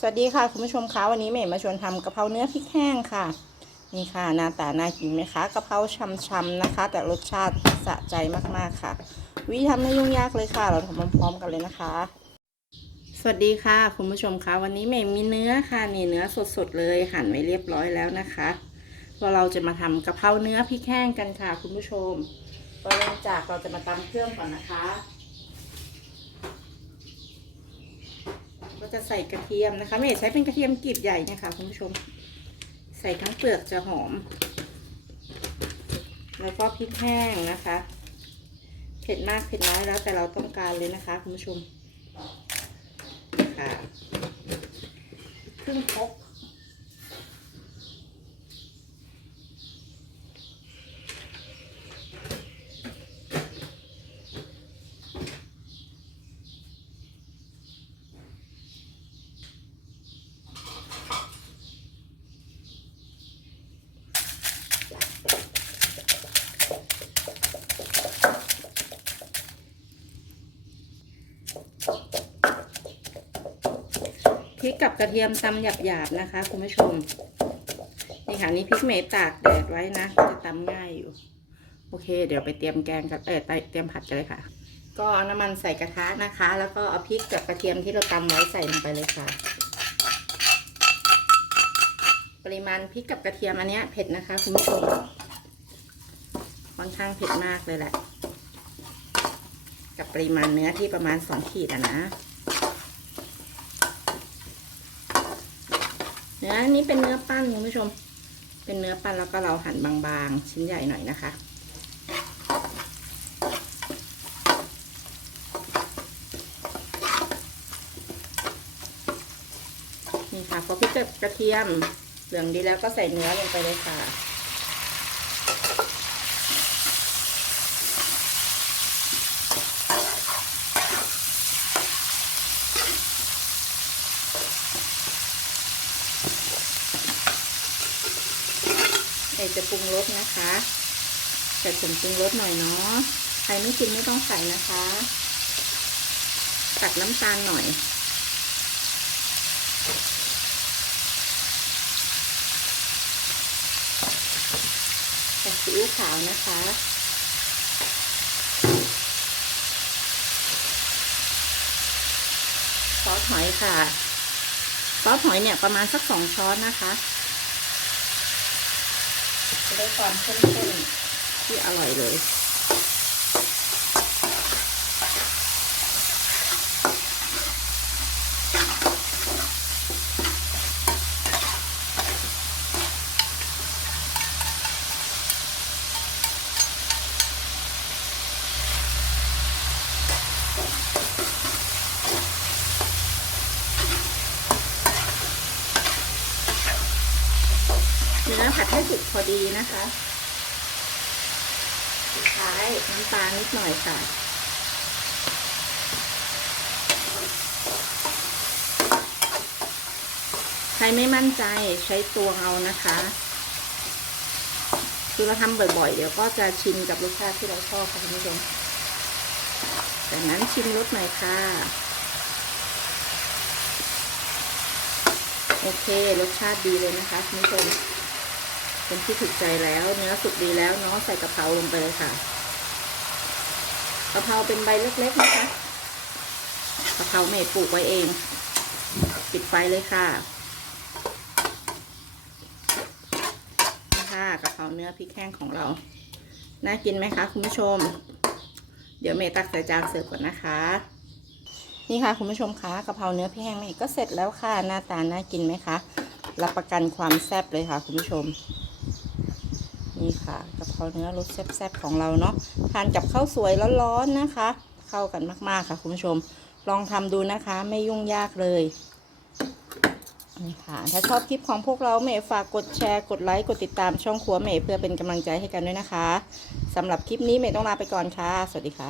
สวัสดีค่ะคุณผู้ชมคะวันนี้เมย์มาชวนทำกะเพราเนื้อพริกแห้งค่ะ นี่ค่ะหน้าตาน่ากินไหมคะกะเพราช่ำๆนะคะ แต่รสชาติสะใจมากๆค่ะ วิธีทำไม่ยุ่งยากเลยค่ะ เราทำพร้อมๆกันเลยนะคะ สวัสดีค่ะคุณผู้ชมคะวันนี้เมย์มีเนื้อค่ะนี่เนื้อสดๆเลยหั่นไว้เรียบร้อยแล้วนะคะว่าเราจะมาทำกะเพราเนื้อพริกแห้งกันค่ะ คุณผู้ชมก็เริ่มจากเราจะมาตำเครื่องก่อนนะคะ จะใส่กระเทียมนะคะ ไม่ใช้เป็นกระเทียมกลีบใหญ่นะคะคุณผู้ชม ใส่ทั้งเปลือกจะหอม แล้วก็พริกแห้งนะคะ เผ็ดมากเผ็ดน้อยแล้วแต่เราต้องการเลยนะคะคุณผู้ชมค่ะครึ่งครก พริกกับกระเทียมตำหยาบๆนะคะคุณผู้ชม นี่ค่ะนี่พริกเมตากแดดไว้นะจะตำง่ายอยู่ โอเค เดี๋ยวไปเตรียมแกงกันเออเตรียมผัดกันเลยค่ะ ก็เอาน้ำมันใส่กระทะนะคะ แล้วก็เอาพริกกับกระเทียมที่เราตำไว้ใส่ลงไปเลยค่ะ ปริมาณพริกกับกระเทียมอันเนี้ยเผ็ดนะคะคุณผู้ชมค่อนข้างเผ็ดมากเลยแหละ กับปริมาณเนื้อที่ประมาณสองขีดอะนะ นื้อนี้เป็นเนื้อปั้นคุณผู้ชม เป็นเนื้อปั้นแล้วก็เราหั่นบางๆ ชิ้นใหญ่หน่อยนะคะนี่ค่ะพอพริกกับกระเทียมเหลืองดีแล้วก็ใส่เนื้อลงไปเลยค่ะ ใส่จะปรุงรสนะคะใส่ผงปรุงรสหน่อยเนาะใครไม่กินไม่ต้องใส่นะคะ ตัดน้ำตาลหน่อย ใส่ซีอิ๊วขาวนะคะซอสหอยค่ะซอสหอยเนี่ยประมาณสักสองช้อนนะคะ ได้ความเข้มข้นที่อร่อยเลย นื้อผัดให้สุกพอดีนะคะสุดท้ายน้ำตาลนิดหน่อยค่ะใครไม่มั่นใจใช้ตวงเอานะคะ คือเราทำบ่อยๆ เดี๋ยวก็จะชินกับรสชาติที่เราชอบค่ะคุณผู้ชมจากนั้นชิมรสหน่อยค่ะ โอเครสชาติดีเลยนะคะคุณผู้ชม เป็นที่ถูกใจแล้วเนื้อสุกดีแล้วเนาะใส่กะเพราลงไปเลยค่ะกะเพราเป็นใบเล็กๆนะคะกะเพราเมย์ปลูกไว้เอง ปิดไฟเลยค่ะนี่ค่ะกะเพราเนื้อพริกแห้งของเรา น่ากินไหมคะคุณผู้ชม เดี๋ยวเมย์ตักใส่จานเสิร์ฟก่อนนะคะ นี่ค่ะคุณผู้ชมคะกะเพราเนื้อพริกแห้งเมย์ก็เสร็จแล้วค่ะหน้าตาน่ากินไหมคะรับประกันความแซ่บเลยค่ะคุณผู้ชม นี่ค่ะกะเพราเนื้อรสแซ่บๆของเราเนาะทานกับข้าวสวยร้อนๆนะคะ เข้ากันมากๆค่ะคุณผู้ชม ลองทำดูนะคะ ไม่ยุ่งยากเลยนี่ค่ะถ้าชอบคลิปของพวกเราเมย์ฝากกดแชร์กดไลค์กดติดตามช่องครัวเมย์เพื่อเป็นกำลังใจให้กันด้วยนะคะสำหรับคลิปนี้เมย์ต้องลาไปก่อนค่ะ สวัสดีค่ะ